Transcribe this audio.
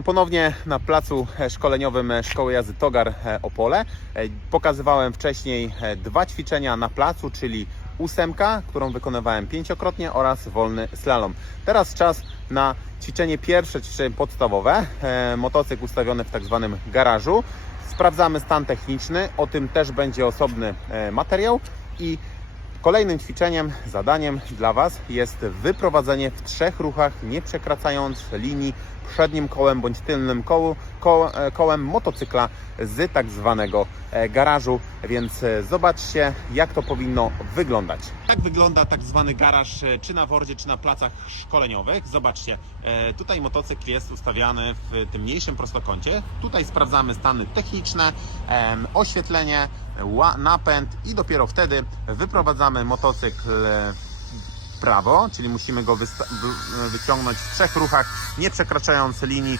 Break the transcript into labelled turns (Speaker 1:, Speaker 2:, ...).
Speaker 1: Ponownie na placu szkoleniowym Szkoły Jazdy Togar e, Opole. E, Pokazywałem wcześniej e, dwa ćwiczenia na placu, czyli ósemka, którą wykonywałem pięciokrotnie oraz wolny slalom. Teraz czas na ćwiczenie pierwsze, ćwiczenie podstawowe. Motocykl ustawiony w tak zwanym garażu. Sprawdzamy stan techniczny, o tym też będzie osobny materiał i Kolejnym ćwiczeniem, zadaniem dla Was jest wyprowadzenie w trzech ruchach, nie przekraczając linii przednim kołem bądź tylnym kołu, ko, e, kołem motocykla z tak zwanego e, garażu. Więc e, zobaczcie, jak to powinno wyglądać. Tak wygląda tak zwany garaż, czy na wordzie, czy na placach szkoleniowych. Zobaczcie, tutaj motocykl jest ustawiany w tym mniejszym prostokącie. Tutaj sprawdzamy stany techniczne, oświetlenie, napęd i dopiero wtedy wyprowadzamy motocykl e, prawo, czyli musimy go wyciągnąć w trzech ruchach, nie przekraczając linii